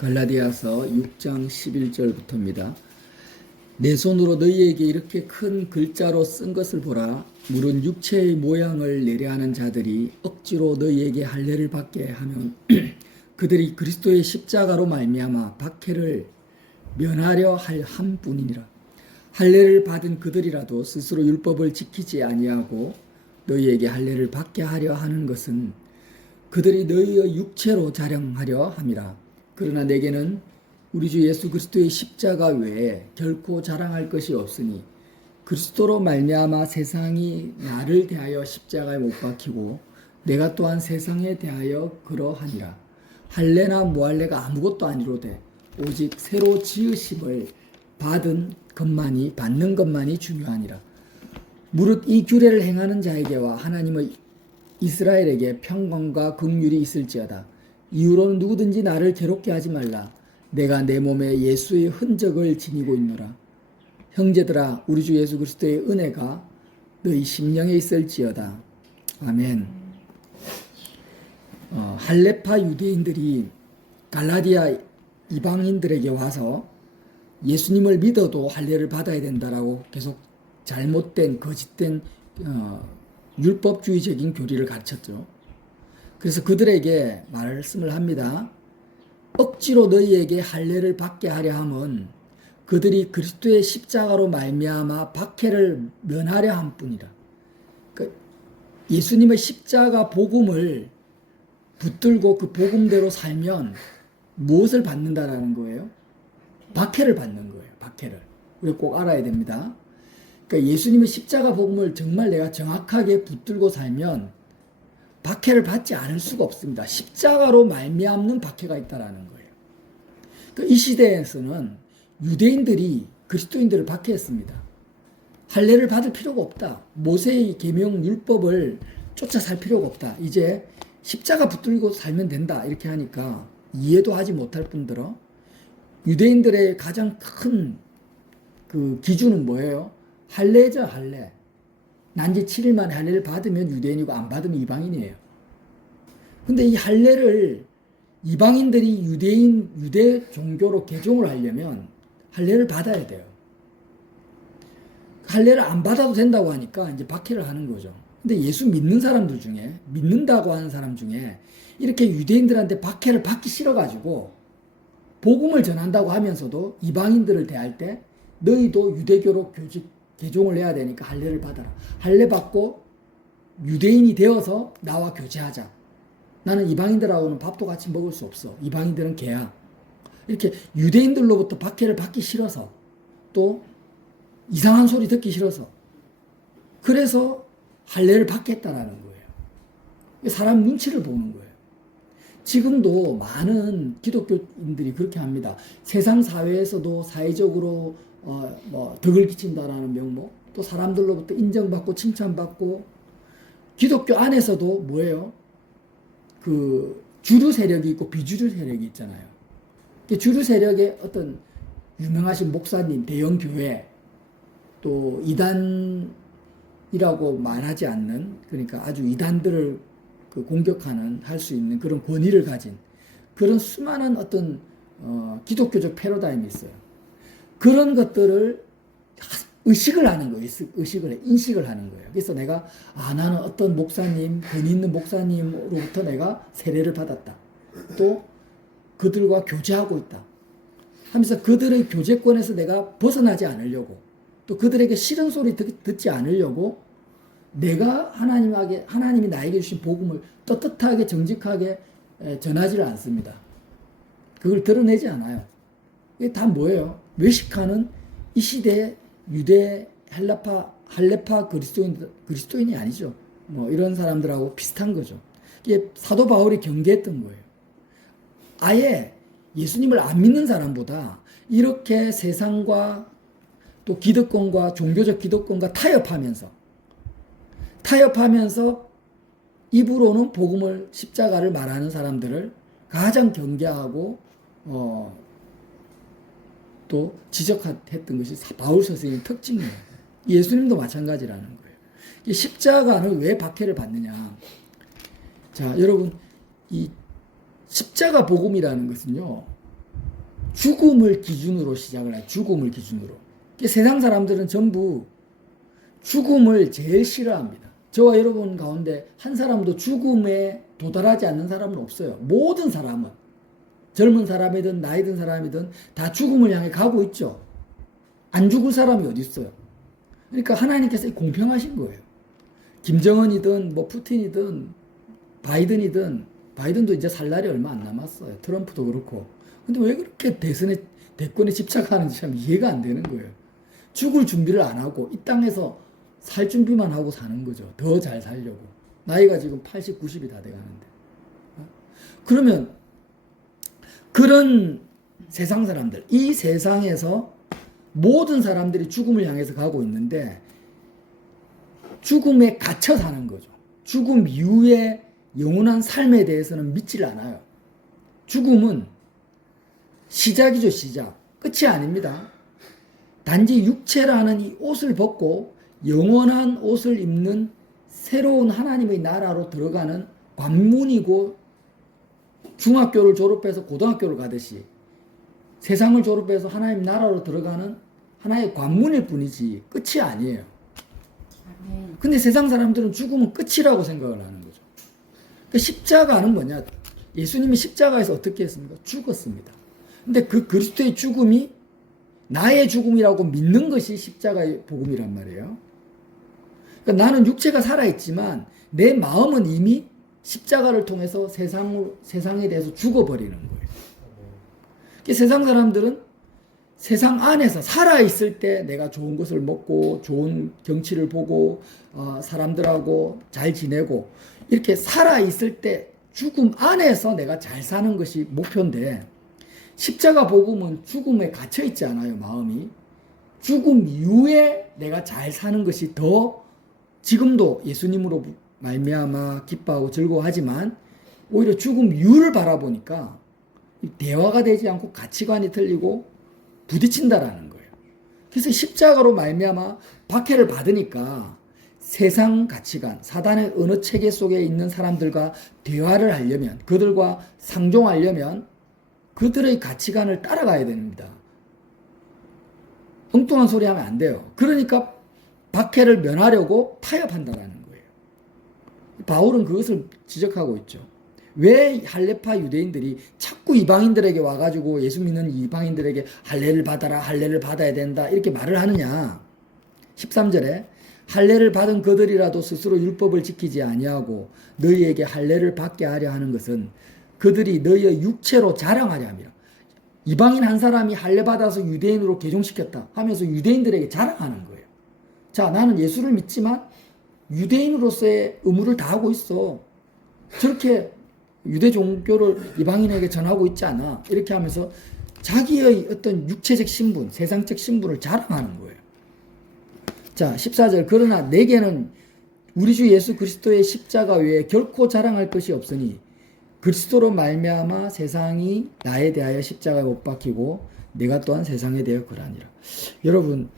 갈라디아서 6장 11절부터입니다. 내 손으로 너희에게 이렇게 큰 글자로 쓴 것을 보라. 물은 육체의 모양을 내려하는 자들이 억지로 너희에게 할례를 받게 하면 그들이 그리스도의 십자가로 말미암아 박해를 면하려 할 함뿐이니라. 할례를 받은 그들이라도 스스로 율법을 지키지 아니하고 너희에게 할례를 받게 하려 하는 것은 그들이 너희의 육체로 자랑하려 함이라. 그러나 내게는 우리 주 예수 그리스도의 십자가 외에 결코 자랑할 것이 없으니 그리스도로 말미암아 세상이 나를 대하여 십자가에 못 박히고 내가 또한 세상에 대하여 그러하니라. 할례나 무할례가 아무것도 아니로되 오직 새로 지으심을 받는 것만이 중요하니라. 무릇 이 규례를 행하는 자에게와 하나님의 이스라엘에게 평강과 긍휼이 있을지어다. 이후로는 누구든지 나를 괴롭게 하지 말라. 내가 내 몸에 예수의 흔적을 지니고 있노라. 형제들아, 우리 주 예수 그리스도의 은혜가 너희 심령에 있을지어다. 아멘. 할례파 유대인들이 갈라디아 이방인들에게 와서 예수님을 믿어도 할례를 받아야 된다라고 계속 잘못된 거짓된 율법주의적인 교리를 가르쳤죠. 그래서 그들에게 말씀을 합니다. 억지로 너희에게 할례를 받게 하려 함은 그들이 그리스도의 십자가로 말미암아 박해를 면하려 함뿐이라. 그러니까 예수님의 십자가 복음을 붙들고 그 복음대로 살면 무엇을 받는다라는 거예요? 박해를 받는 거예요. 박해를. 우리 꼭 알아야 됩니다. 그러니까 예수님의 십자가 복음을 정말 내가 정확하게 붙들고 살면 박해를 받지 않을 수가 없습니다. 십자가로 말미암는 박해가 있다라는 거예요. 이 시대에서는 유대인들이 그리스도인들을 박해했습니다. 할례를 받을 필요가 없다. 모세의 계명 율법을 쫓아 살 필요가 없다. 이제 십자가 붙들고 살면 된다. 이렇게 하니까 이해도 하지 못할 뿐더러 유대인들의 가장 큰 그 기준은 뭐예요? 할례죠, 할례. 난지 7일 만에 할례를 받으면 유대인이고 안 받으면 이방인이에요. 근데 이 할례를 이방인들이 유대 종교로 개종을 하려면 할례를 받아야 돼요. 할례를 안 받아도 된다고 하니까 이제 박해를 하는 거죠. 근데 예수 믿는 사람들 중에, 믿는다고 하는 사람 중에 이렇게 유대인들한테 박해를 받기 싫어가지고 복음을 전한다고 하면서도 이방인들을 대할 때 너희도 유대교로 개종을 해야 되니까 할례를 받아라. 할례 받고 유대인이 되어서 나와 교제하자. 나는 이방인들하고는 밥도 같이 먹을 수 없어. 이방인들은 개야. 이렇게 유대인들로부터 박해를 받기 싫어서 또 이상한 소리 듣기 싫어서 그래서 할례를 받겠다라는 거예요. 사람 눈치를 보는 거예요. 지금도 많은 기독교인들이 그렇게 합니다. 세상 사회에서도 사회적으로 덕을 끼친다라는 명목, 또 사람들로부터 인정받고 칭찬받고, 기독교 안에서도 뭐예요? 그 주류 세력이 있고 비주류 세력이 있잖아요. 주류 세력의 어떤 유명하신 목사님, 대형 교회, 또 이단이라고 말하지 않는, 그러니까 아주 이단들을 공격하는, 할 수 있는 그런 권위를 가진 그런 수많은 어떤 기독교적 패러다임이 있어요. 그런 것들을 의식을 하는 거예요. 인식을 하는 거예요. 그래서 내가 나는 어떤 목사님, 권위 있는 목사님으로부터 내가 세례를 받았다. 또 그들과 교제하고 있다. 하면서 그들의 교제권에서 내가 벗어나지 않으려고, 또 그들에게 싫은 소리 듣지 않으려고 내가 하나님이 나에게 주신 복음을 떳떳하게 정직하게 전하지를 않습니다. 그걸 드러내지 않아요. 이게 다 뭐예요? 외식하는 이 시대의 유대 할례파 그리스도인이 아니죠. 이런 사람들하고 비슷한 거죠. 이게 사도 바울이 경계했던 거예요. 아예 예수님을 안 믿는 사람보다 이렇게 세상과 또 기득권과 종교적 기득권과 타협하면서 입으로는 복음을, 십자가를 말하는 사람들을 가장 경계하고 또 지적했던 것이 바울 선생님의 특징이에요. 예수님도 마찬가지라는 거예요. 십자가는 왜 박해를 받느냐? 자, 여러분, 이 십자가 복음이라는 것은요, 죽음을 기준으로 시작을 해요. 죽음을 기준으로. 세상 사람들은 전부 죽음을 제일 싫어합니다. 저와 여러분 가운데 한 사람도 죽음에 도달하지 않는 사람은 없어요. 모든 사람은, 젊은 사람이든 나이 든 사람이든 다 죽음을 향해 가고 있죠. 안 죽을 사람이 어디 있어요. 그러니까 하나님께서 공평하신 거예요. 김정은이든 뭐 푸틴이든 바이든이든, 바이든도 이제 살 날이 얼마 안 남았어요. 트럼프도 그렇고. 근데 왜 그렇게 대권에 집착하는지 참 이해가 안 되는 거예요. 죽을 준비를 안 하고 이 땅에서 살 준비만 하고 사는 거죠. 더 잘 살려고. 나이가 지금 80, 90이 다 돼가는데. 그러면 그런 세상 사람들, 이 세상에서 모든 사람들이 죽음을 향해서 가고 있는데 죽음에 갇혀 사는 거죠. 죽음 이후에 영원한 삶에 대해서는 믿질 않아요. 죽음은 시작이죠, 시작. 끝이 아닙니다. 단지 육체라는 이 옷을 벗고 영원한 옷을 입는 새로운 하나님의 나라로 들어가는 관문이고, 중학교를 졸업해서 고등학교를 가듯이 세상을 졸업해서 하나님 나라로 들어가는 하나의 관문일 뿐이지 끝이 아니에요. 근데 세상 사람들은 죽음은 끝이라고 생각을 하는 거죠. 그러니까 십자가는 뭐냐? 예수님이 십자가에서 어떻게 했습니까? 죽었습니다. 근데 그 그리스도의 죽음이 나의 죽음이라고 믿는 것이 십자가의 복음이란 말이에요. 그러니까 나는 육체가 살아있지만 내 마음은 이미 십자가를 통해서 세상에 대해서 죽어버리는 거예요. 그러니까 세상 사람들은 세상 안에서 살아있을 때 내가 좋은 것을 먹고 좋은 경치를 보고 사람들하고 잘 지내고 이렇게 살아있을 때 죽음 안에서 내가 잘 사는 것이 목표인데, 십자가 복음은 죽음에 갇혀있지 않아요. 마음이. 죽음 이후에 내가 잘 사는 것이 더 지금도 예수님으로 말미암아 기뻐하고 즐거워하지만 오히려 죽음 이후를 바라보니까 대화가 되지 않고 가치관이 틀리고 부딪힌다라는 거예요. 그래서 십자가로 말미암아 박해를 받으니까 세상 가치관, 사단의 어느 체계 속에 있는 사람들과 대화를 하려면, 그들과 상종하려면 그들의 가치관을 따라가야 됩니다. 엉뚱한 소리 하면 안 돼요. 그러니까 박해를 면하려고 타협한다라는 거예요. 바울은 그것을 지적하고 있죠. 왜 할례파 유대인들이 자꾸 이방인들에게 와가지고 예수 믿는 이방인들에게 할례를 받아라, 할례를 받아야 된다 이렇게 말을 하느냐. 13절에 할례를 받은 그들이라도 스스로 율법을 지키지 아니하고 너희에게 할례를 받게 하려 하는 것은 그들이 너희의 육체로 자랑하려 함이라. 이방인 한 사람이 할례 받아서 유대인으로 개종시켰다 하면서 유대인들에게 자랑하는 거예요. 자, 나는 예수를 믿지만 유대인으로서의 의무를 다하고 있어. 저렇게 유대 종교를 이방인에게 전하고 있지 않아. 이렇게 하면서 자기의 어떤 육체적 신분, 세상적 신분을 자랑하는 거예요. 자, 14절. 그러나 내게는 우리 주 예수 그리스도의 십자가 외에 결코 자랑할 것이 없으니 그리스도로 말미암아 세상이 나에 대하여 십자가에 못 박히고 내가 또한 세상에 대하여 그러하니라. 여러분,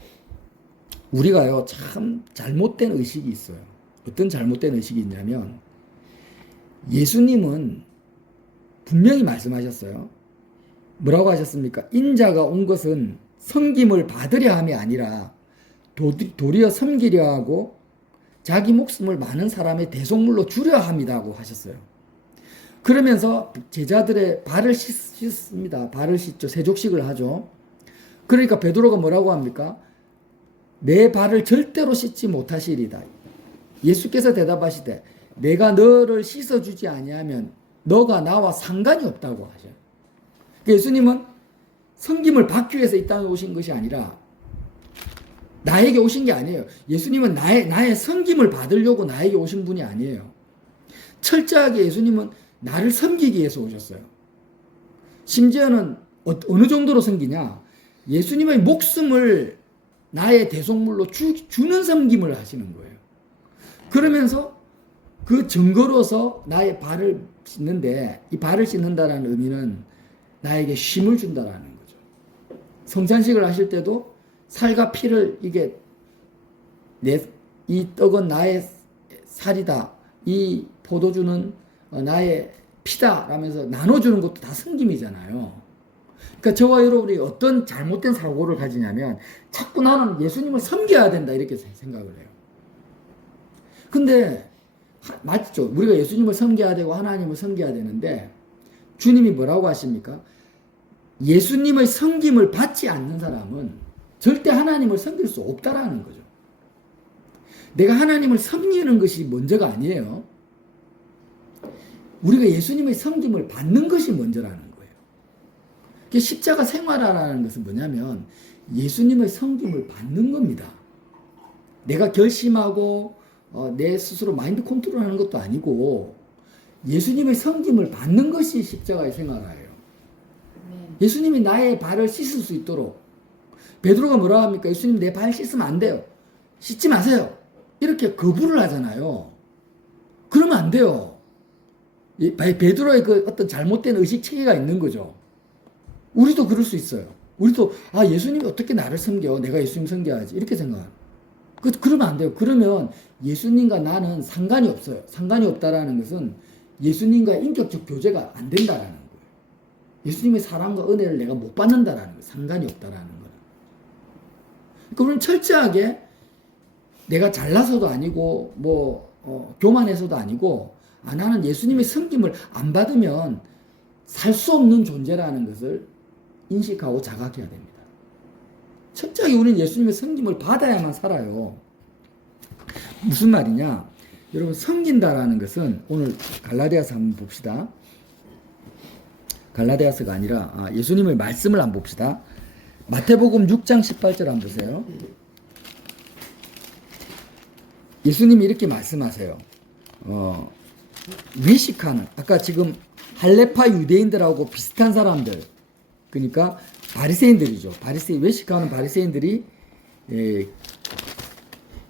우리가요 참 잘못된 의식이 있어요. 어떤 잘못된 의식이 있냐면, 예수님은 분명히 말씀하셨어요. 뭐라고 하셨습니까? 인자가 온 것은 섬김을 받으려 함이 아니라 도리어 섬기려 하고 자기 목숨을 많은 사람의 대속물로 주려 함이라고 하셨어요. 그러면서 제자들의 발을 씻습니다. 발을 씻죠. 세족식을 하죠. 그러니까 베드로가 뭐라고 합니까? 내 발을 절대로 씻지 못하시리다. 예수께서 대답하시되 내가 너를 씻어주지 아니하면 너가 나와 상관이 없다고 하셔요. 예수님은 섬김을 받기 위해서 이 땅에 오신 것이 아니라 나에게 오신 게 아니에요. 예수님은 나의 섬김을 받으려고 나에게 오신 분이 아니에요. 철저하게 예수님은 나를 섬기기 위해서 오셨어요. 심지어는 어느 정도로 섬기냐? 예수님의 목숨을 나의 대속물로 주는 섬김을 하시는 거예요. 그러면서 그 증거로서 나의 발을 씻는데, 이 발을 씻는다라는 의미는 나에게 쉼을 준다라는 거죠. 성찬식을 하실 때도 살과 피를 이 떡은 나의 살이다, 이 포도주는 나의 피다 라면서 나눠주는 것도 다 섬김이잖아요. 그러니까 저와 여러분이 어떤 잘못된 사고를 가지냐면 자꾸 나는 예수님을 섬겨야 된다 이렇게 생각을 해요. 근데 맞죠? 우리가 예수님을 섬겨야 되고 하나님을 섬겨야 되는데 주님이 뭐라고 하십니까? 예수님의 섬김을 받지 않는 사람은 절대 하나님을 섬길 수 없다라는 거죠. 내가 하나님을 섬기는 것이 먼저가 아니에요. 우리가 예수님의 섬김을 받는 것이 먼저라는 거예요. 십자가 생활화라는 것은 뭐냐면 예수님의 섬김을 받는 겁니다. 내가 결심하고 내 스스로 마인드 컨트롤하는 것도 아니고 예수님의 섬김을 받는 것이 십자가의 생활화예요. 예수님이 나의 발을 씻을 수 있도록 베드로가 뭐라고 합니까? 예수님 내 발 씻으면 안 돼요. 씻지 마세요. 이렇게 거부를 하잖아요. 그러면 안 돼요. 베드로의 그 어떤 잘못된 의식 체계가 있는 거죠. 우리도 그럴 수 있어요. 우리도 예수님이 어떻게 나를 섬겨? 내가 예수님 섬겨야지. 이렇게 생각합니다. 그러면 안 돼요. 그러면 예수님과 나는 상관이 없어요. 상관이 없다라는 것은 예수님과 인격적 교제가 안 된다라는 거예요. 예수님의 사랑과 은혜를 내가 못 받는다라는 거예요. 상관이 없다라는 거예요. 그러니까 우리는 철저하게 내가 잘나서도 아니고 교만해서도 아니고 나는 예수님의 섬김을 안 받으면 살 수 없는 존재라는 것을 인식하고 자각해야 됩니다. 철저하게 우리는 예수님의 섬김을 받아야만 살아요. 무슨 말이냐? 여러분 섬긴다라는 것은 오늘 갈라디아서 한번 봅시다. 갈라디아서가 아니라 예수님의 말씀을 한번 봅시다. 마태복음 6장 18절 한번 보세요. 예수님이 이렇게 말씀하세요. 외식하는 아까 지금 할레파 유대인들하고 비슷한 사람들 그러니까 바리새인들이죠. 외식하는 바리새인들이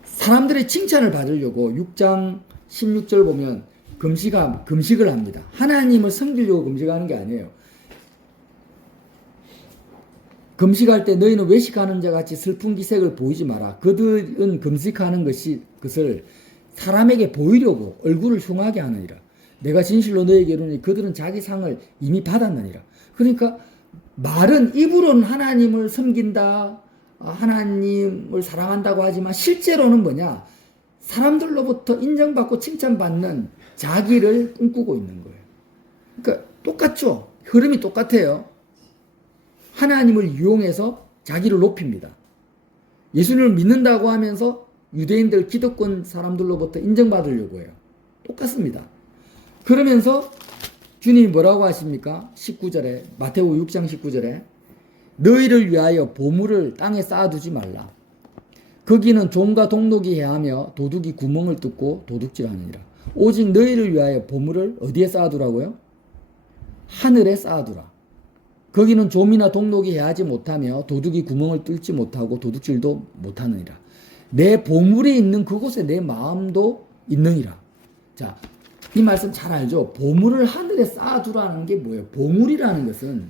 사람들의 칭찬을 받으려고 6장 16절 보면 금식을 합니다. 하나님을 섬기려고 금식하는 게 아니에요. 금식할 때 너희는 외식하는 자 같이 슬픈 기색을 보이지 마라. 그들은 금식하는 것을 사람에게 보이려고 얼굴을 흉하게 하느니라. 내가 진실로 너희에게 이르노니 그들은 자기 상을 이미 받았느니라. 그러니까 말은 입으로는 하나님을 섬긴다, 하나님을 사랑한다고 하지만 실제로는 뭐냐? 사람들로부터 인정받고 칭찬받는 자기를 꿈꾸고 있는 거예요. 그러니까 똑같죠? 흐름이 똑같아요. 하나님을 이용해서 자기를 높입니다. 예수님을 믿는다고 하면서 유대인들 기득권 사람들로부터 인정받으려고 해요. 똑같습니다. 그러면서 주님이 뭐라고 하십니까? 19절에 마태복음 6장 19절에 너희를 위하여 보물을 땅에 쌓아두지 말라. 거기는 종과 동록이 해하며 도둑이 구멍을 뚫고 도둑질하느니라. 오직 너희를 위하여 보물을 어디에 쌓아두라고요? 하늘에 쌓아두라. 거기는 좀이나 동록이 해하지 못하며 도둑이 구멍을 뚫지 못하고 도둑질도 못하느니라. 내 보물이 있는 그곳에 내 마음도 있느니라. 자, 이 말씀 잘 알죠? 보물을 하늘에 쌓아두라는 게 뭐예요? 보물이라는 것은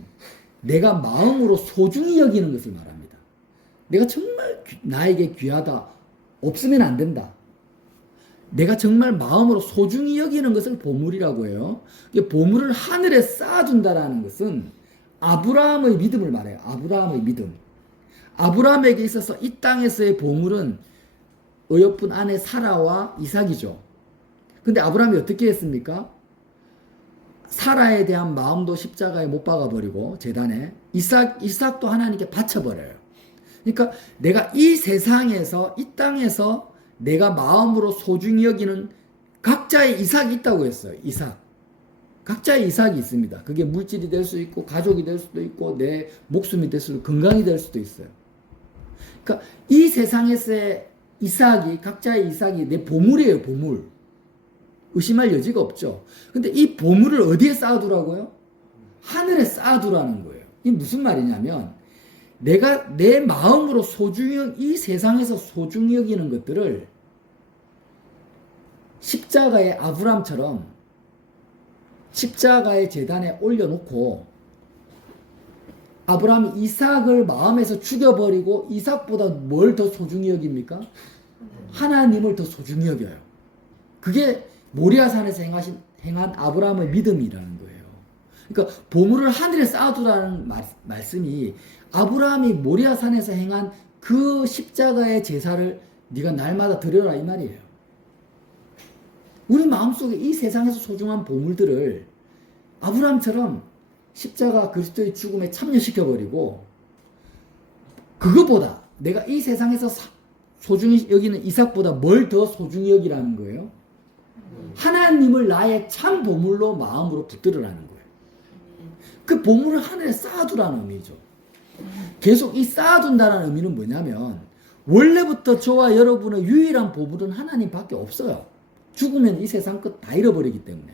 내가 마음으로 소중히 여기는 것을 말합니다. 내가 정말 나에게 귀하다. 없으면 안 된다. 내가 정말 마음으로 소중히 여기는 것을 보물이라고 해요. 보물을 하늘에 쌓아둔다라는 것은 아브라함의 믿음을 말해요. 아브라함의 믿음. 아브라함에게 있어서 이 땅에서의 보물은 어여쁜 아내 사라와 이삭이죠. 근데 아브라함이 어떻게 했습니까? 사라에 대한 마음도 십자가에 못 박아버리고 재단에 이삭도 하나님께 바쳐버려요. 그러니까 내가 이 세상에서 이 땅에서 내가 마음으로 소중히 여기는 각자의 이삭이 있다고 했어요. 이삭. 각자의 이삭이 있습니다. 그게 물질이 될 수 있고 가족이 될 수도 있고 내 목숨이 될 수도 있고 건강이 될 수도 있어요. 그러니까 이 세상에서의 이삭이 각자의 이삭이 내 보물이에요. 보물. 의심할 여지가 없죠. 근데 이 보물을 어디에 쌓아두라고요? 하늘에 쌓아두라는 거예요. 이게 무슨 말이냐면 내가 내 마음으로 소중히 이 세상에서 소중히 여기는 것들을 십자가의 아브람처럼 십자가의 제단에 올려놓고 아브라함이 이삭을 마음에서 죽여버리고 이삭보다 뭘 더 소중히 여깁니까? 하나님을 더 소중히 여겨요. 그게 모리아산에서 행한 아브라함의 믿음이라는 거예요. 그러니까 보물을 하늘에 쌓아두라는 말씀이 아브라함이 모리아산에서 행한 그 십자가의 제사를 네가 날마다 드려라 이 말이에요. 우리 마음속에 이 세상에서 소중한 보물들을 아브라함처럼 십자가 그리스도의 죽음에 참여시켜버리고 그거보다 내가 이 세상에서 소중히 여기는 이삭보다 뭘 더 소중히 여기라는 거예요? 하나님을 나의 참 보물로 마음으로 붙들으라는 거예요. 그 보물을 하늘에 쌓아두라는 의미죠. 계속 이 쌓아둔다는 의미는 뭐냐면 원래부터 저와 여러분의 유일한 보물은 하나님밖에 없어요. 죽으면 이 세상 끝 다 잃어버리기 때문에.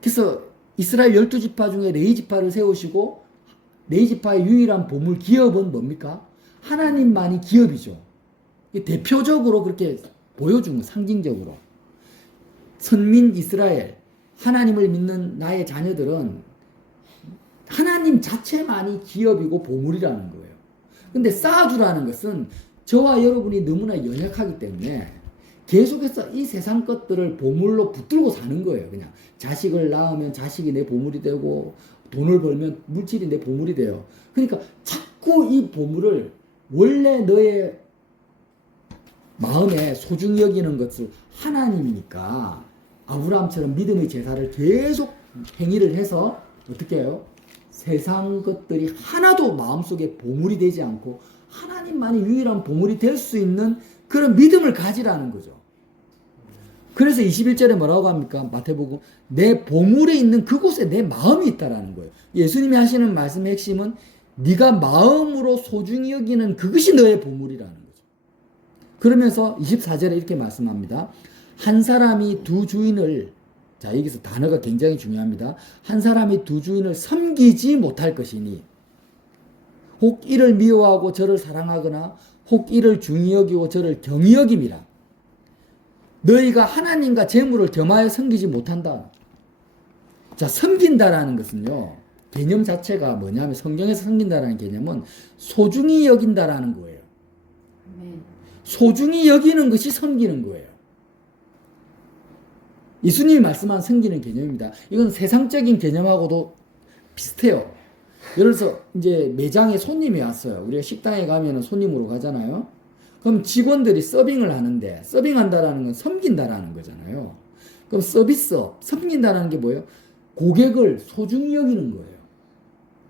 그래서 이스라엘 12지파 중에 레위지파를 세우시고 레위지파의 유일한 보물 기업은 뭡니까? 하나님만이 기업이죠. 대표적으로 그렇게 보여준 거, 상징적으로. 선민 이스라엘, 하나님을 믿는 나의 자녀들은 하나님 자체만이 기업이고 보물이라는 거예요. 근데 쌓아주라는 것은 저와 여러분이 너무나 연약하기 때문에 계속해서 이 세상 것들을 보물로 붙들고 사는 거예요. 그냥 자식을 낳으면 자식이 내 보물이 되고 돈을 벌면 물질이 내 보물이 돼요. 그러니까 자꾸 이 보물을 원래 너의 마음에 소중히 여기는 것을 하나님이니까 아브라함처럼 믿음의 제사를 계속 행위를 해서 어떻게 해요? 세상 것들이 하나도 마음속에 보물이 되지 않고 하나님만이 유일한 보물이 될 수 있는 그런 믿음을 가지라는 거죠. 그래서 21절에 뭐라고 합니까? 마태복음 내 보물에 있는 그곳에 내 마음이 있다라는 거예요. 예수님이 하시는 말씀의 핵심은 네가 마음으로 소중히 여기는 그것이 너의 보물이라는 거죠. 그러면서 24절에 이렇게 말씀합니다. 한 사람이 두 주인을, 자 여기서 단어가 굉장히 중요합니다. 한 사람이 두 주인을 섬기지 못할 것이니 혹 이를 미워하고 저를 사랑하거나 혹 이를 중히 여기고 저를 경히 여김이라. 너희가 하나님과 재물을 겸하여 섬기지 못한다. 자, 섬긴다라는 것은요, 개념 자체가 뭐냐면 성경에서 섬긴다라는 개념은 소중히 여긴다라는 거예요. 소중히 여기는 것이 섬기는 거예요. 예수님이 말씀한 섬기는 개념입니다. 이건 세상적인 개념하고도 비슷해요. 예를 들어서 이제 매장에 손님이 왔어요. 우리가 식당에 가면은 손님으로 가잖아요. 그럼 직원들이 서빙을 하는데 서빙한다라는 건 섬긴다라는 거잖아요. 그럼 서비스업, 섬긴다라는 게 뭐예요? 고객을 소중히 여기는 거예요.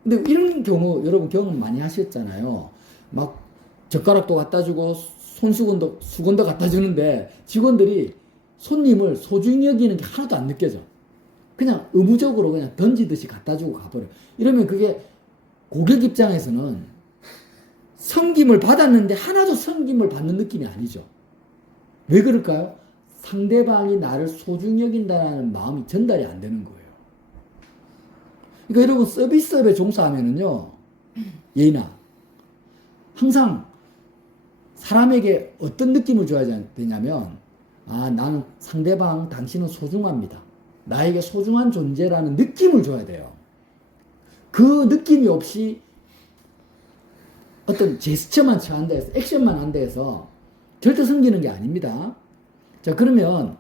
근데 이런 경우 여러분 경험 많이 하셨잖아요. 막 젓가락도 갖다 주고 수건도 갖다 주는데 직원들이 손님을 소중히 여기는 게 하나도 안 느껴져. 그냥 의무적으로 그냥 던지듯이 갖다 주고 가버려. 이러면 그게 고객 입장에서는 섬김을 받았는데 하나도 섬김을 받는 느낌이 아니죠. 왜 그럴까요? 상대방이 나를 소중히 여긴다는 마음이 전달이 안 되는 거예요. 그러니까 여러분 서비스업에 종사하면은요, 예나 항상 사람에게 어떤 느낌을 줘야 되냐면, 아, 나는 상대방, 당신은 소중합니다. 나에게 소중한 존재라는 느낌을 줘야 돼요. 그 느낌이 없이 어떤 제스처만 취한다 해서, 액션만 한다 해서 절대 섬기는 게 아닙니다. 자, 그러면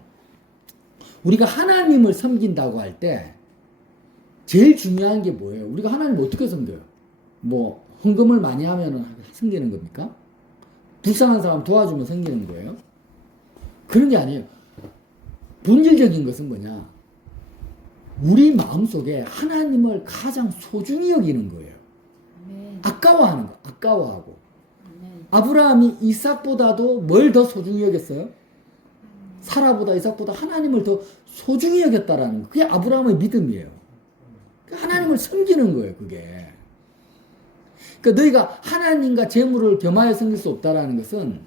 우리가 하나님을 섬긴다고 할 때 제일 중요한 게 뭐예요? 우리가 하나님을 어떻게 섬겨요? 뭐 헌금을 많이 하면 섬기는 겁니까? 불쌍한 사람 도와주면 섬기는 거예요? 그런 게 아니에요. 본질적인 것은 뭐냐? 우리 마음속에 하나님을 가장 소중히 여기는 거예요. 아까워하는 거, 아까워하고. 아브라함이 이삭보다도 뭘 더 소중히 여겼어요? 사라보다 이삭보다 하나님을 더 소중히 여겼다라는 거. 그게 아브라함의 믿음이에요. 하나님을 섬기는 거예요, 그게. 그러니까 너희가 하나님과 재물을 겸하여 섬길 수 없다라는 것은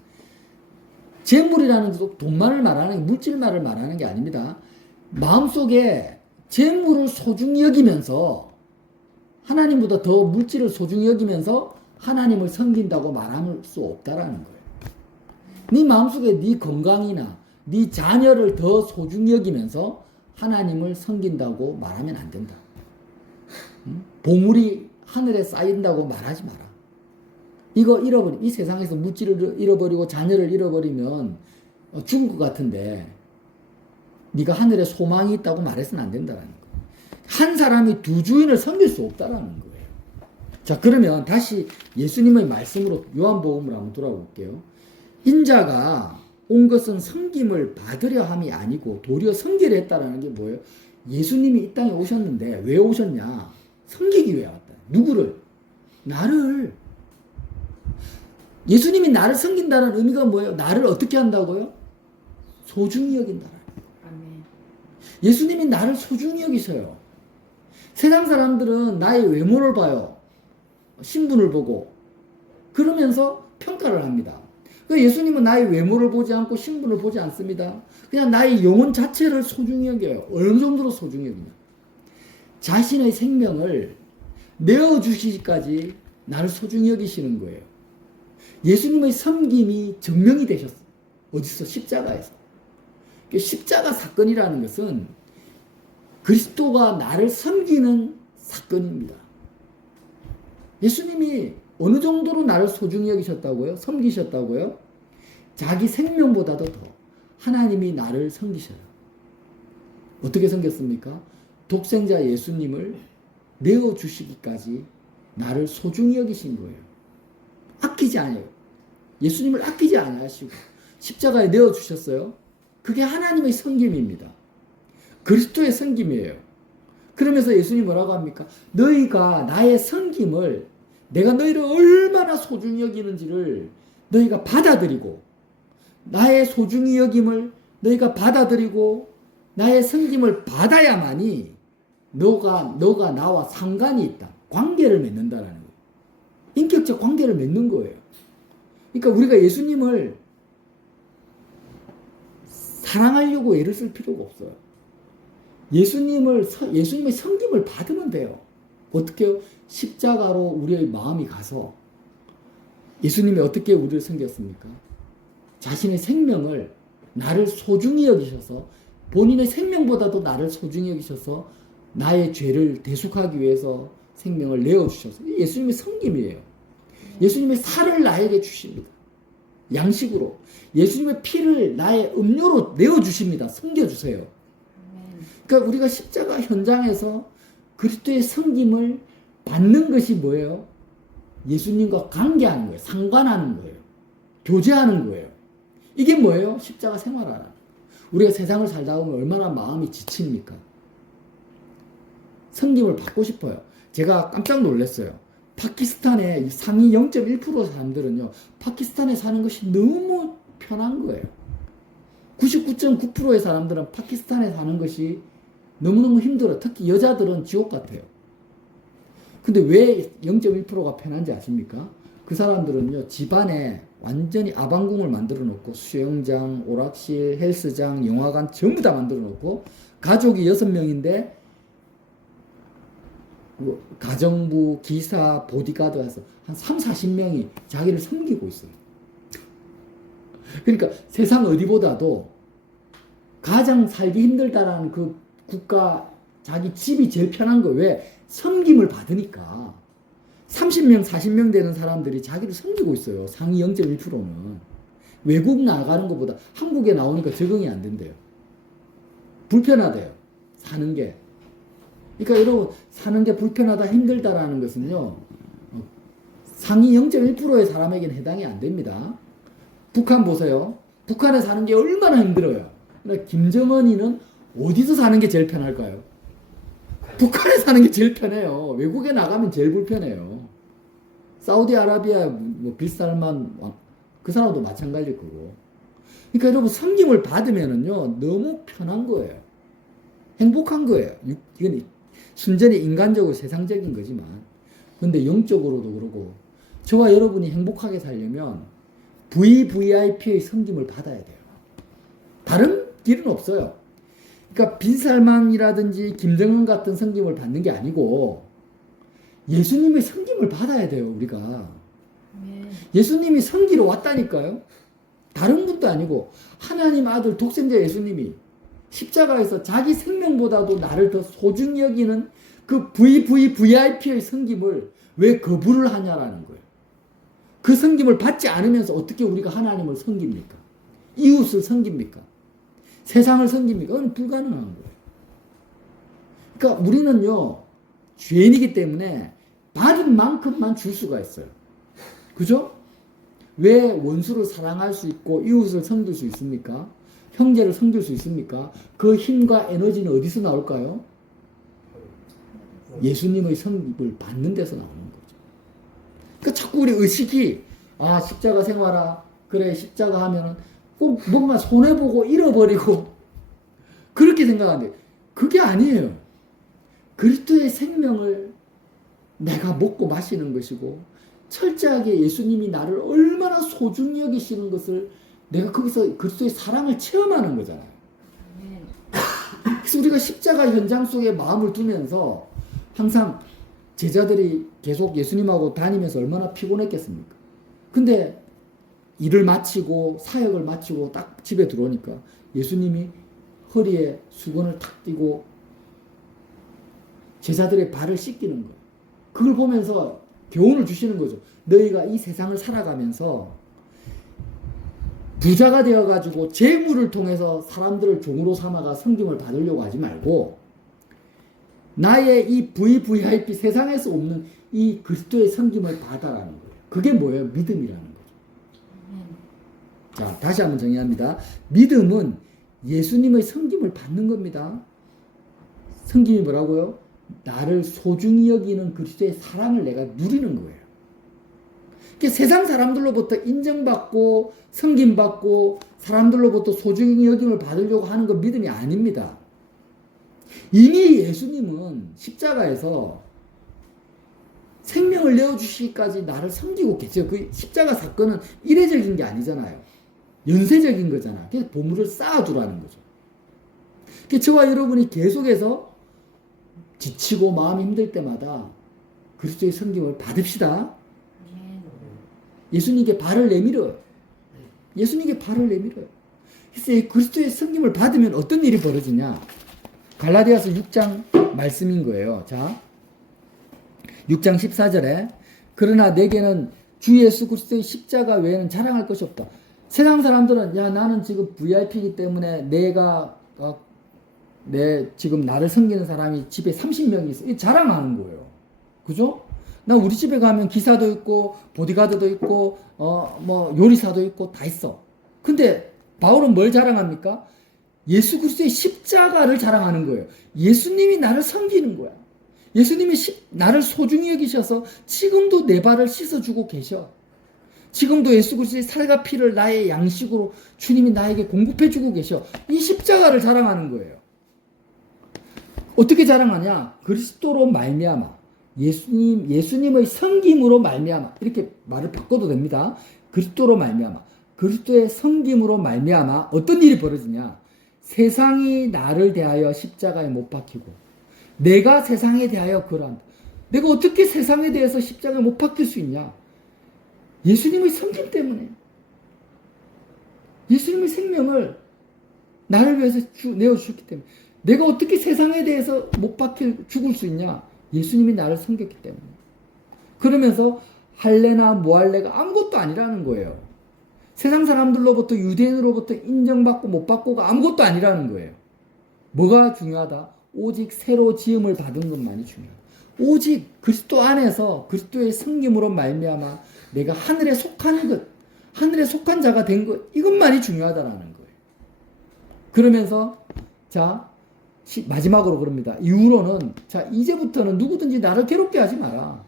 재물이라는 것도 돈만을 말하는 게 물질만을 말하는 게 아닙니다. 마음속에 재물을 소중히 여기면서 하나님보다 더 물질을 소중히 여기면서 하나님을 섬긴다고 말할 수 없다라는 거예요. 네 마음속에 네 건강이나 네 자녀를 더 소중히 여기면서 하나님을 섬긴다고 말하면 안 된다. 보물이 하늘에 쌓인다고 말하지 마라. 이거 이 세상에서 물질을 잃어버리고 자녀를 잃어버리면 죽을 것 같은데 네가 하늘에 소망이 있다고 말해서는 안 된다는 거. 한 사람이 두 주인을 섬길 수 없다라는 거예요. 자, 그러면 다시 예수님의 말씀으로 요한복음으로 한번 돌아볼게요. 인자가 온 것은 섬김을 받으려 함이 아니고 도리어 섬기려 했다라는 게 뭐예요? 예수님이 이 땅에 오셨는데 왜 오셨냐? 섬기기 위해 왔다. 누구를? 나를. 예수님이 나를 섬긴다는 의미가 뭐예요? 나를 어떻게 한다고요? 소중히 여긴다. 아멘. 예수님이 나를 소중히 여기셔요. 세상 사람들은 나의 외모를 봐요. 신분을 보고. 그러면서 평가를 합니다. 예수님은 나의 외모를 보지 않고 신분을 보지 않습니다. 그냥 나의 영혼 자체를 소중히 여겨요. 어느 정도로 소중히 여기냐. 자신의 생명을 내어주시기까지 나를 소중히 여기시는 거예요. 예수님의 섬김이 증명이 되셨어요. 어디서? 십자가에서. 십자가 사건이라는 것은 그리스도가 나를 섬기는 사건입니다. 예수님이 어느 정도로 나를 소중히 여기셨다고요? 섬기셨다고요? 자기 생명보다도 더 하나님이 나를 섬기셔요. 어떻게 섬겼습니까? 독생자 예수님을 내어주시기까지 나를 소중히 여기신 거예요. 아끼지 않아요. 예수님을 아끼지 않으시고 십자가에 내어주셨어요. 그게 하나님의 섬김입니다. 그리스도의 섬김이에요. 그러면서 예수님이 뭐라고 합니까? 너희가 나의 섬김을 내가 너희를 얼마나 소중히 여기는지를 너희가 받아들이고 나의 소중히 여김을 너희가 받아들이고 나의 섬김을 받아야만이 너가 나와 상관이 있다. 관계를 맺는다라는 거예요. 인격적 관계를 맺는 거예요. 그러니까 우리가 예수님을 사랑하려고 애를 쓸 필요가 없어요. 예수님의 섬김을 받으면 돼요. 어떻게요? 십자가로 우리의 마음이 가서 예수님이 어떻게 우리를 섬겼습니까? 자신의 생명을 나를 소중히 여기셔서 본인의 생명보다도 나를 소중히 여기셔서 나의 죄를 대속하기 위해서 생명을 내어주셔서 예수님의 섬김이에요. 예수님의 살을 나에게 주십니다. 양식으로. 예수님의 피를 나의 음료로 내어주십니다. 섬겨주세요. 그러니까 우리가 십자가 현장에서 그리스도의 섬김을 받는 것이 뭐예요? 예수님과 관계하는 거예요. 상관하는 거예요. 교제하는 거예요. 이게 뭐예요? 십자가 생활하는 거예요. 우리가 세상을 살다 보면 얼마나 마음이 지칩니까? 섬김을 받고 싶어요. 제가 깜짝 놀랐어요. 파키스탄의 상위 0.1% 사람들은요, 파키스탄에 사는 것이 너무 편한 거예요. 99.9%의 사람들은 파키스탄에 사는 것이 너무너무 힘들어. 특히 여자들은 지옥 같아요. 근데 왜 0.1%가 편한지 아십니까? 그 사람들은요, 집안에 완전히 아방궁을 만들어 놓고, 수영장, 오락실, 헬스장, 영화관 전부 다 만들어 놓고, 가족이 6명인데, 가정부, 기사, 보디가드 해서 한 3, 40명이 자기를 섬기고 있어요. 그러니까 세상 어디보다도 가장 살기 힘들다라는 그 국가, 자기 집이 제일 편한 거예요. 왜? 섬김을 받으니까. 30명, 40명 되는 사람들이 자기를 섬기고 있어요. 상위 0.1%는. 외국 나가는 것보다 한국에 나오니까 적응이 안 된대요. 불편하대요. 사는 게. 그러니까 여러분, 사는 게 불편하다, 힘들다라는 것은요, 상위 0.1%의 사람에게는 해당이 안 됩니다. 북한 보세요. 북한에 사는 게 얼마나 힘들어요. 그러니까 김정은이는 어디서 사는 게 제일 편할까요? 북한에 사는 게 제일 편해요. 외국에 나가면 제일 불편해요. 사우디아라비아, 빌살만, 그 사람도 마찬가지일 거고. 그러니까 여러분, 섬김을 받으면은요, 너무 편한 거예요. 행복한 거예요. 이건 순전히 인간적으로 세상적인 거지만. 근데 영적으로도 그러고, 저와 여러분이 행복하게 살려면 VVIP의 섬김을 받아야 돼요. 다른 길은 없어요. 그러니까 빈살만이라든지 김정은 같은 섬김을 받는 게 아니고 예수님의 섬김을 받아야 돼요, 우리가. 예수님이 섬기러 왔다니까요. 다른 분도 아니고 하나님 아들 독생자 예수님이 십자가에서 자기 생명보다도 나를 더 소중히 여기는 그 VVVIP의 섬김을 왜 거부를 하냐라는 거예요. 그 섬김을 받지 않으면서 어떻게 우리가 하나님을 섬깁니까? 이웃을 섬깁니까? 세상을 섬깁니까? 그건 불가능한 거예요. 그러니까 우리는요, 죄인이기 때문에 받은 만큼만 줄 수가 있어요. 그죠? 왜 원수를 사랑할 수 있고 이웃을 섬길 수 있습니까? 형제를 섬길 수 있습니까? 그 힘과 에너지는 어디서 나올까요? 예수님의 섬김을 받는 데서 나오는 거죠. 그러니까 자꾸 우리 의식이 십자가 생활아, 그래 십자가 하면은 꼭 뭔가 손해보고 잃어버리고 그렇게 생각하는데 그게 아니에요. 그리스도의 생명을 내가 먹고 마시는 것이고 철저하게 예수님이 나를 얼마나 소중히 여기시는 것을 내가 거기서 그리스도의 사랑을 체험하는 거잖아요. 그래서 우리가 십자가 현장 속에 마음을 두면서 항상 제자들이 계속 예수님하고 다니면서 얼마나 피곤했겠습니까? 근데 일을 마치고 사역을 마치고 딱 집에 들어오니까 예수님이 허리에 수건을 탁 띄고 제자들의 발을 씻기는 거예요. 그걸 보면서 교훈을 주시는 거죠. 너희가 이 세상을 살아가면서 부자가 되어가지고 재물을 통해서 사람들을 종으로 삼아가 섬김을 받으려고 하지 말고 나의 이 VVIP 세상에서 없는 이 그리스도의 섬김을 받아라는 거예요. 그게 뭐예요? 믿음이라는 거죠. 자, 다시 한번 정의합니다. 믿음은 예수님의 섬김을 받는 겁니다. 섬김이 뭐라고요? 나를 소중히 여기는 그리스도의 사랑을 내가 누리는 거예요. 그러니까 세상 사람들로부터 인정받고 섬김받고 사람들로부터 소중히 여김을 받으려고 하는 건 믿음이 아닙니다. 이미 예수님은 십자가에서 생명을 내어주시기까지 나를 섬기고 계세요. 그 십자가 사건은 이례적인 게 아니잖아요. 연쇄적인 거잖아. 그래서 보물을 쌓아두라는 거죠. 그러니까 저와 여러분이 계속해서 지치고 마음이 힘들 때마다 그리스도의 섬김을 받읍시다. 예수님께 발을 내밀어요. 예수님께 발을 내밀어요. 그래서 이 그리스도의 섬김을 받으면 어떤 일이 벌어지냐? 갈라디아서 6장 말씀인 거예요. 자, 6장 14절에 그러나 내게는 주 예수 그리스도의 십자가 외에는 자랑할 것이 없다. 세상 사람들은 나는 지금 VIP이기 때문에 지금 나를 섬기는 사람이 집에 30명이 있어. 자랑하는 거예요. 그죠? 나 우리 집에 가면 기사도 있고 보디가드도 있고 요리사도 있고 다 있어. 근데 바울은 뭘 자랑합니까? 예수 그리스도의 십자가를 자랑하는 거예요. 예수님이 나를 섬기는 거야. 예수님이 나를 소중히 여기셔서 지금도 내 발을 씻어주고 계셔. 지금도 예수 그리스도의 살과 피를 나의 양식으로 주님이 나에게 공급해주고 계셔. 이 십자가를 자랑하는 거예요. 어떻게 자랑하냐? 그리스도로 말미암아. 예수님의 섬김으로 말미암아. 이렇게 말을 바꿔도 됩니다. 그리스도로 말미암아. 그리스도의 섬김으로 말미암아 어떤 일이 벌어지냐? 세상이 나를 대하여 십자가에 못 박히고 내가 세상에 대하여 그러한다. 내가 어떻게 세상에 대해서 십자가에 못 박힐 수 있냐? 예수님의 섬김 때문에. 예수님의 생명을 나를 위해서 내어주셨기 때문에. 내가 어떻게 세상에 대해서 못 박힐 죽을 수 있냐? 예수님이 나를 섬겼기 때문에. 그러면서 할례나 무할례가 아무것도 아니라는 거예요. 세상 사람들로부터 유대인으로부터 인정받고 못 받고가 아무것도 아니라는 거예요. 뭐가 중요하다? 오직 새로 지음을 받은 것만이 중요하다. 오직 그리스도 안에서 그리스도의 섬김으로 말미암아 내가 하늘에 속한 것, 하늘에 속한 자가 된 것, 이것만이 중요하다라는 거예요. 그러면서 자 마지막으로 그럽니다. 이후로는 자 이제부터는 누구든지 나를 괴롭게 하지 마라.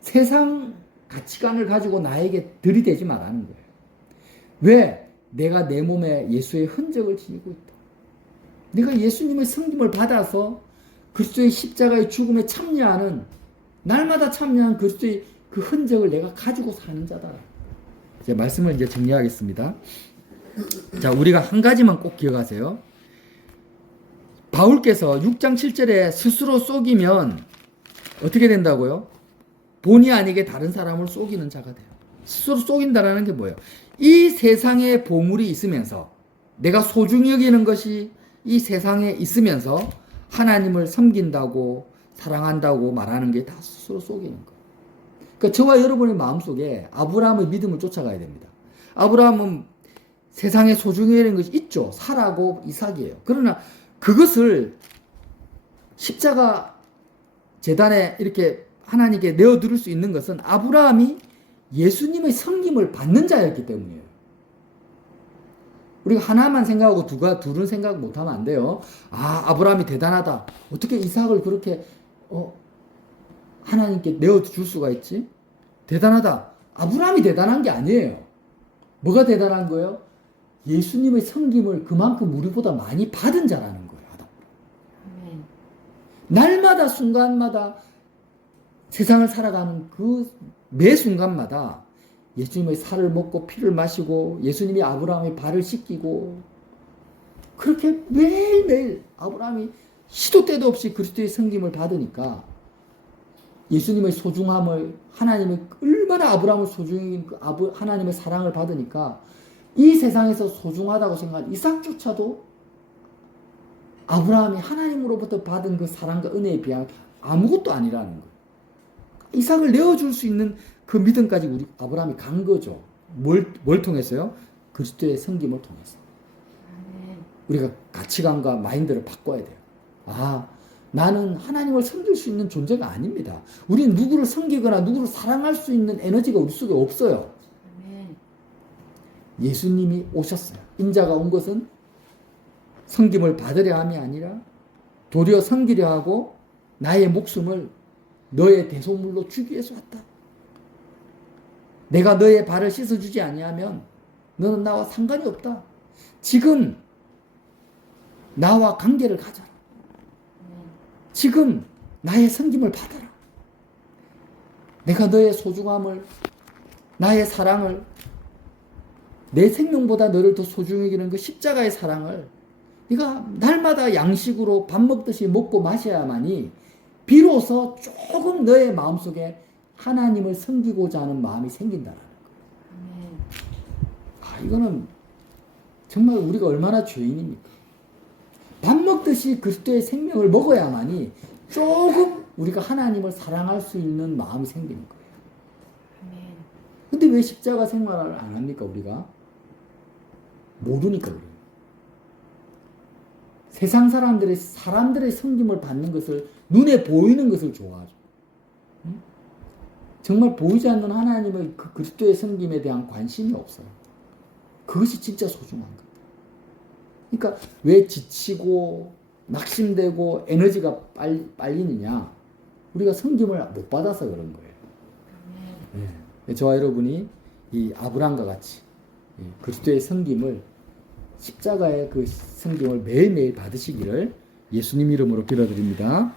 세상 가치관을 가지고 나에게 들이대지 말라는 거예요. 왜? 내가 내 몸에 예수의 흔적을 지니고 있다. 내가 예수님의 섬김을 받아서 그리스도의 십자가의 죽음에 참여하는 날마다 참여한 그리스도의 그 흔적을 내가 가지고 사는 자다. 이제 말씀을 이제 정리하겠습니다. 자, 우리가 한 가지만 꼭 기억하세요. 바울께서 6장 7절에 스스로 속이면 어떻게 된다고요? 본의 아니게 다른 사람을 속이는 자가 돼요. 스스로 속인다라는 게 뭐예요? 이 세상에 보물이 있으면서 내가 소중히 여기는 것이 이 세상에 있으면서 하나님을 섬긴다고 사랑한다고 말하는 게 다 스스로 속이는 거예요. 그러니까 저와 여러분의 마음속에 아브라함의 믿음을 쫓아가야 됩니다. 아브라함은 세상에 소중히 여기는 것이 있죠. 사라고 이삭이에요. 그러나 그것을 십자가 제단에 이렇게 하나님께 내어드릴 수 있는 것은 아브라함이 예수님의 섬김을 받는 자였기 때문이에요. 우리가 하나만 생각하고 둘은 생각 못하면 안 돼요. 아브라함이 대단하다. 어떻게 이삭을 그렇게 하나님께 내어줄 수가 있지? 대단하다. 아브라함이 대단한 게 아니에요. 뭐가 대단한 거예요? 예수님의 섬김을 그만큼 우리보다 많이 받은 자라는 거예요. 날마다 순간마다 세상을 살아가는 그 매 순간마다 예수님의 살을 먹고 피를 마시고 예수님이 아브라함의 발을 씻기고 그렇게 매일매일 아브라함이 시도 때도 없이 그리스도의 섬김을 받으니까 예수님의 소중함을 하나님의 얼마나 아브라함을 소중히 하나님의 사랑을 받으니까 이 세상에서 소중하다고 생각하는 이삭조차도 아브라함이 하나님으로부터 받은 그 사랑과 은혜에 비하면 아무것도 아니라는 거예요. 이삭을 내어줄 수 있는 그 믿음까지 우리 아브라함이 간 거죠. 뭘 통해서요? 그리스도의 섬김을 통해서. 우리가 가치관과 마인드를 바꿔야 돼요. 나는 하나님을 섬길 수 있는 존재가 아닙니다. 우리는 누구를 섬기거나 누구를 사랑할 수 있는 에너지가 우리 속에 없어요. 예수님이 오셨어요. 인자가 온 것은 섬김을 받으려 함이 아니라 도리어 섬기려 하고 나의 목숨을 너의 대속물로 주기 위해서 왔다. 내가 너의 발을 씻어주지 아니하면 너는 나와 상관이 없다. 지금 나와 관계를 가져라. 지금 나의 섬김을 받아라. 내가 너의 소중함을, 나의 사랑을, 내 생명보다 너를 더 소중히 여기는 그 십자가의 사랑을 네가 날마다 양식으로 밥 먹듯이 먹고 마셔야만이 비로소 조금 너의 마음속에 하나님을 섬기고자 하는 마음이 생긴다는 거예요. 이거는 정말 우리가 얼마나 죄인입니까? 밥 먹듯이 그리스도의 생명을 먹어야만이 조금 우리가 하나님을 사랑할 수 있는 마음이 생기는 거예요. 근데 왜 십자가 생활을 안 합니까, 우리가? 모르니까 그래요. 세상 사람들의 섬김을 받는 것을, 눈에 보이는 것을 좋아하죠. 정말 보이지 않는 하나님의 그 그리스도의 섬김에 대한 관심이 없어요. 그것이 진짜 소중한 겁니다. 그러니까 왜 지치고 낙심되고 에너지가 빨리느냐? 우리가 섬김을 못 받아서 그런 거예요. 네. 저와 여러분이 이 아브라함과 같이 그리스도의 섬김을, 십자가의 그 섬김을 매일매일 받으시기를 예수님 이름으로 빌어드립니다.